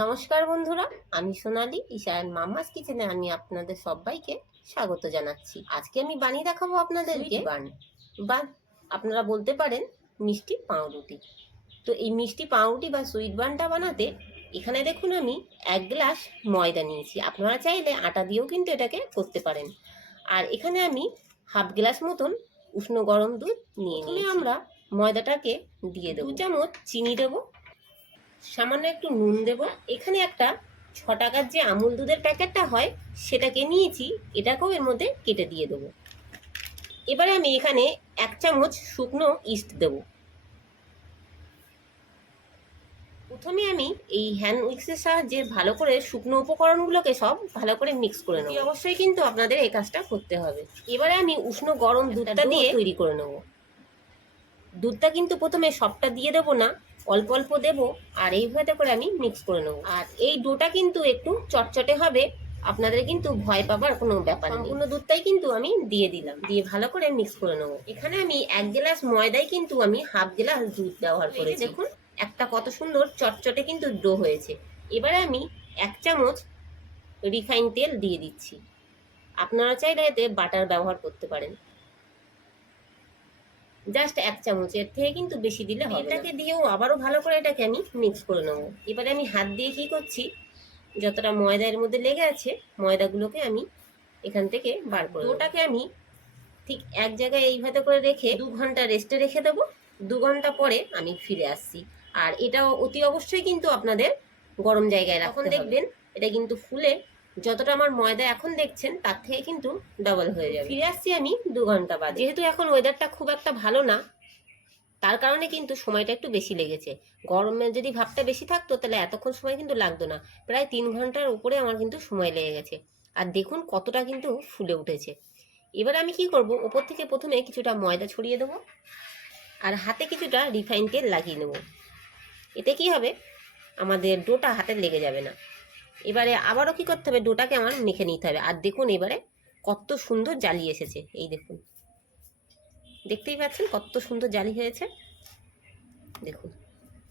নমস্কার বন্ধুরা আমি সোনালি ঈশায়ন মাম্মাস কিচেনে আমি আপনাদের সবাইকে স্বাগত জানাচ্ছি। আজকে আমি বানিয়ে দেখাবো আপনাদেরকে বান বা আপনারা বলতে পারেন মিষ্টি পাউরুটি। তো এই মিষ্টি পাউরুটি বা সুইট বানটা বানাতে এখানে দেখুন আমি এক গ্লাস ময়দা নিয়েছি। আপনারা চাইলে আটা দিয়েও কিন্তু এটাকে করতে পারেন। আর এখানে আমি হাফ গ্লাস মতন উষ্ণ গরম দুধ নিয়ে নিয়ে আমরা ময়দাটাকে দিয়ে দেবো। চামচ চিনি দেবো সামান্য একটু নুন দেব। এখানে একটা ছ টাকার যে আমুল দুধের প্যাকেটটা হয় সেটাকে নিয়েছি এটাকেও এর মধ্যে কেটে দিয়ে দেবো। এবারে আমি এখানে এক চামচ শুকনো ইস্ট দেব। প্রথমে আমি এই হ্যান্ড উইক্সের সাহায্যে ভালো করে শুকনো উপকরণগুলোকে সব ভালো করে মিক্স করে নেব। অবশ্যই কিন্তু আপনাদের এই কাজটা করতে হবে। এবারে আমি উষ্ণ গরম দুধটা দিয়ে তৈরি করে নেব। দুধটা কিন্তু প্রথমে সবটা দিয়ে দেবো না অল্প অল্প দেবো আর এইভাবে করে আমি মিক্স করে নেব। আর এই ডোটা কিন্তু একটু চটচটে হবে আপনাদের কিন্তু ভয় পাবার কোনো ব্যাপার নেই। সম্পূর্ণ দুধটাই কিন্তু আমি দিয়ে দিলাম। দিয়ে ভালো করে মিক্স করে নেব। এখানে আমি এক গ্লাস ময়দায় কিন্তু আমি হাফ গ্লাস দুধ ব্যবহার করেছি। দেখুন। একটা কত সুন্দর চটচটে কিন্তু ডো হয়েছে। এবারে আমি এক চামচ রিফাইন তেল দিয়ে দিচ্ছি। আপনারা চাইলে এতে বাটার ব্যবহার করতে পারেন। জাস্ট এক চামচ এর থেকে কিন্তু বেশি দিলে হবে এটাকে দিয়েও আবারও ভালো করে এটাকে আমি মিক্স করে নেব। এবারে আমি হাত দিয়ে কি করছি যতটা ময়দা এর মধ্যে লেগে আছে ময়দাগুলোকে আমি এখান থেকে বার করে ওটাকে আমি ঠিক এক জায়গায় এইভাবে করে রেখে দু ঘণ্টা রেস্টে রেখে দেবো। দু ঘণ্টা পরে আমি ফিরে আসছি। আর এটাও অতি অবশ্যই কিন্তু আপনাদের গরম জায়গায় রাখুন দেখবেন এটা কিন্তু ফুলে যতটা আমার ময়দা এখন দেখছেন তার থেকে কিন্তু ডবল হয়ে যাবে। ফিরে আসছি আমি দু ঘণ্টা বাদ। যেহেতু এখন ওয়েদারটা খুব একটা ভালো না তার কারণে কিন্তু সময়টা একটু বেশি লেগেছে। গরমে যদি ভাবটা বেশি থাকতো তাহলে এতক্ষণ সময় কিন্তু লাগতো না। প্রায় তিন ঘণ্টার উপরে আমার কিন্তু সময় লেগে গেছে। আর দেখুন কতটা কিন্তু ফুলে উঠেছে। এবার আমি কি করব? ওপর থেকে প্রথমে কিছুটা ময়দা ছড়িয়ে দেবো আর হাতে কিছুটা রিফাইন তেল লাগিয়ে নেব। এতে কি হবে? আমাদের ডোটা হাতে লেগে যাবে না। এবারে আবারও কি করতে হবে? ডোটাকে আমার মেখে নিতে হবে। আর দেখুন এবারে কত সুন্দর জালি এসেছে। এই দেখুন। দেখতেই পাচ্ছেন কত সুন্দর জালি হয়েছে। দেখুন।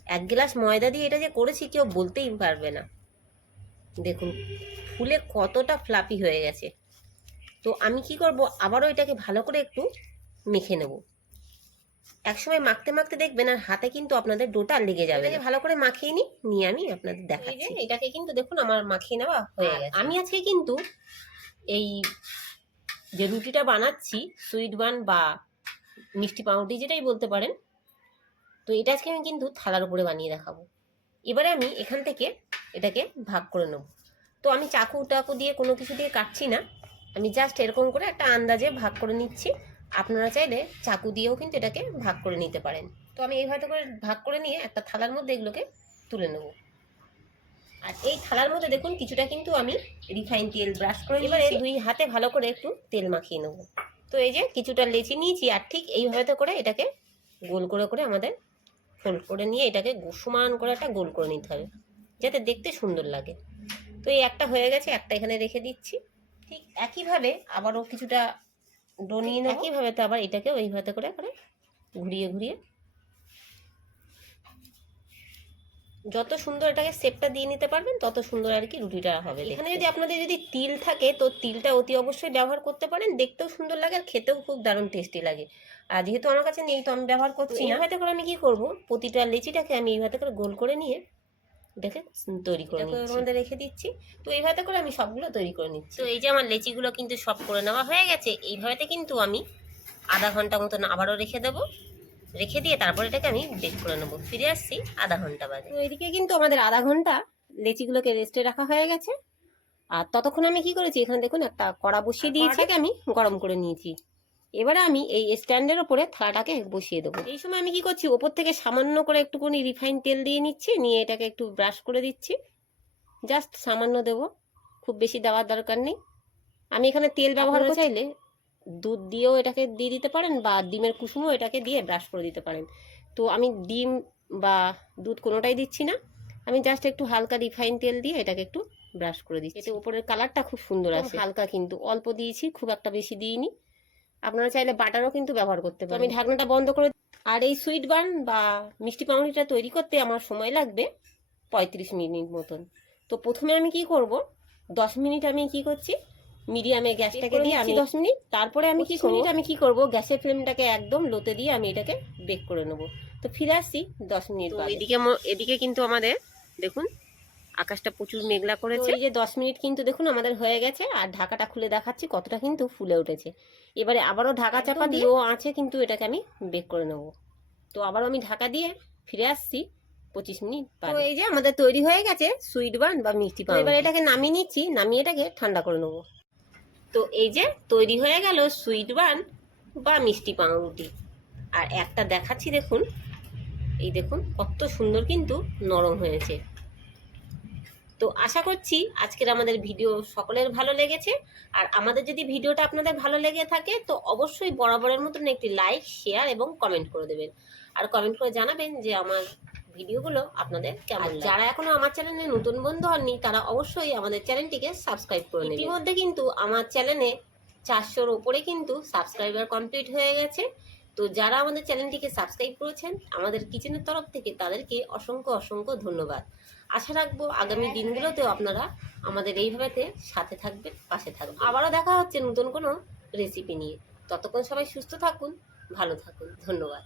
এক গ্লাস ময়দা দিয়ে এটা যে করেছি কেউ বলতেই পারবে না। দেখুন, ফুলে কতটা ফ্লাপি হয়ে গেছে। তো আমি কি করব? আবারও এটাকে ভালো করে একটু মেখে নেব। একসময় মাখতে মাখতে দেখবেন আর হাতে কিন্তু আপনাদের ডোটা লেগে যাবে ভালো করে মাখিয়ে নিই। নিয়ে আমি আপনাদের দেখাচ্ছি। এটাকে কিন্তু দেখুন আমার মাখিয়ে নেওয়া হয়ে গেছে। আমি আজকে কিন্তু এই যে রুটিটা বানাচ্ছি সুইট বান বা মিষ্টি পাউরুটি যেটাই বলতে পারেন তো এটা আজকে আমি কিন্তু থালার উপরে বানিয়ে দেখাবো। এবারে আমি এখান থেকে এটাকে ভাগ করে নেব। তো আমি চাকু টাকু দিয়ে কোনো কিছু দিয়ে কাটছি না। আমি জাস্ট এরকম করে একটা আন্দাজে ভাগ করে নিচ্ছি। আপনারা চাইলে চাকু দিয়েও কিন্তু এটাকে ভাগ করে নিতে পারেন। তো আমি এইভাবে করে ভাগ করে নিয়ে একটা থালার মধ্যে এগুলোকে তুলে নেব। আর এই থালার মধ্যে দেখুন কিছুটা কিন্তু আমি রিফাইন তেল ব্রাশ করে এবারে দুই হাতে ভালো করে একটু তেল মাখিয়ে নেব। তো এই যে কিছুটা লেচি নিয়েছি আর ঠিক এইভাবে করে এটাকে গোল করে করে আমাদের ফোল্ড করে নিয়ে এটাকে সমান করে একটা গোল করে নিতে হবে যাতে দেখতে সুন্দর লাগে। তো এই একটা হয়ে গেছে একটা এখানে রেখে দিচ্ছি। ঠিক একইভাবে আবারও কিছুটা ডো নিয়ে নেব। একইভাবে তো আবার এটাকে ওইভাবে করে করে ঘুরিয়ে ঘুরিয়ে। যত সুন্দর এটাকে শেপটা দিয়ে নিতে পারবেন তত সুন্দর আর কি রুটিটা হবে এখানে যদি আপনাদের যদি তিল থাকে তো তিলটা অতি অবশ্যই ব্যবহার করতে পারেন। দেখতেও সুন্দর লাগে আর খেতেও খুব দারুণ টেস্টি লাগে। আর যেহেতু আমার কাছে নেই তো আমি ব্যবহার করছি না। এইভাবে করে আমি কি করব? প্রতিটা লেচিটাকে আমি এইভাবে করে গোল করে নিয়ে এটাকে তৈরি করে নিচ্ছি। মধ্যে রেখে দিচ্ছি। তো এইভাবে করে আমি সবগুলো তৈরি করে নিচ্ছি। তো এই যে আমার লেচিগুলো কিন্তু সব করে নেওয়া হয়ে গেছে এইভাবে কিন্তু আমি আধা ঘণ্টা মতন আবারও রেখে দেবো। রেখে দিয়ে তারপর এটাকে আমি বেক করে নেব। ফিরে আসছি আধা ঘণ্টা বাদে। তো এদিকে কিন্তু আমাদের আধা ঘণ্টা লেচিগুলোকে রেস্টে রাখা হয়ে গেছে। আর ততক্ষণ আমি কি করেছি? এখানে দেখুন একটা কড়া বসিয়ে দিয়েছি আমি গরম করে নিয়েছি। এবারে আমি এই স্ট্যান্ডের ওপরে থালাটাকে বসিয়ে দেবো। এই সময় আমি কি করছি? ওপর থেকে সামান্য করে একটুখানি রিফাইন তেল দিয়ে নিচ্ছি নিয়ে এটাকে একটু ব্রাশ করে দিচ্ছি। জাস্ট সামান্য দেব খুব বেশি দেওয়ার দরকার নেই। আমি এখানে তেল ব্যবহার করতে চাইলে দুধ দিয়েও এটাকে দিয়ে দিতে পারেন বা ডিমের কুসুমও এটাকে দিয়ে ব্রাশ করে দিতে পারেন। তো আমি ডিম বা দুধ কোনোটাই দিচ্ছি না। আমি জাস্ট একটু হালকা রিফাইন তেল দিয়ে এটাকে একটু ব্রাশ করে দিচ্ছি। এতে উপরের কালারটা খুব সুন্দর আছে হালকা কিন্তু। অল্প দিয়েছি খুব একটা বেশি দিইনি। আপনারা চাইলে বাটারও কিন্তু ব্যবহার করতে পারেন। আমি ঢাকনাটা বন্ধ করে আর এই সুইট বার্ন বা মিষ্টি পাউরুটিটা তৈরি করতে আমার সময় লাগবে পঁয়ত্রিশ মিনিট মতন। তো প্রথমে আমি কি করব? দশ মিনিট আমি কি করছি? মিডিয়ামে গ্যাসটাকে দিয়ে আমি দশ মিনিট। তারপরে আমি কি মিনিট আমি কি করব? গ্যাসের ফ্লেমটাকে একদম লোতে দিয়ে আমি এটাকে বেক করে নেব। তো ফিরে আসছি দশ মিনিট এদিকে এদিকে কিন্তু আমাদের দেখুন আকাশটা প্রচুর মেঘলা করেছে। এই যে দশ মিনিট কিন্তু দেখুন আমাদের হয়ে গেছে আর ঢাকাটা খুলে দেখাচ্ছি কতটা কিন্তু ফুলে উঠেছে। এবারে আবারও ঢাকা চাপা দিয়ে আছে কিন্তু এটাকে আমি বেক করে নেব। তো আবারও আমি ঢাকা দিয়ে ফিরে আসছি পঁচিশ মিনিট তো এই যে আমাদের তৈরি হয়ে গেছে সুইট বান বা মিষ্টি পান এবার এটাকে নামিয়ে নিচ্ছি নামিয়ে এটাকে ঠান্ডা করে নেব। তো এই যে তৈরি হয়ে গেল সুইট বান বা মিষ্টি পাউরুটি। আর একটা দেখাচ্ছি দেখুন এই দেখুন কত সুন্দর কিন্তু নরম হয়েছে। তো আশা করছি আজকের আমাদের ভিডিও সকলের ভালো লেগেছে। আর আমাদের যদি ভিডিওটা আপনাদের ভালো লেগে থাকে তো অবশ্যই বরাবরের মতন একটি লাইক শেয়ার এবং কমেন্ট করে দেবেন। আর কমেন্ট করে জানাবেন যে আমার ভিডিওগুলো আপনাদের কেমন যারা এখনও আমার চ্যানেলে নতুন বন্ধু হননি তারা অবশ্যই আমাদের চ্যানেলটিকে সাবস্ক্রাইব করে নেবেন। ইতিমধ্যে কিন্তু আমার চ্যানেলে চারশোর ওপরে কিন্তু সাবস্ক্রাইবার কমপ্লিট হয়ে গেছে। তো যারা আমাদের চ্যানেলটিকে সাবস্ক্রাইব করেছেন আমাদের কিচেনের তরফ থেকে তাদেরকে অসংখ্য অসংখ্য ধন্যবাদ। আশা রাখব আগামী দিনগুলোতেও আপনারা আমাদের এইভাবেতে সাথে থাকবেন পাশে থাকবেন। আবারও দেখা হচ্ছে নতুন কোনো রেসিপি নিয়ে। ততক্ষণ সবাই সুস্থ থাকুন ভালো থাকুন। ধন্যবাদ।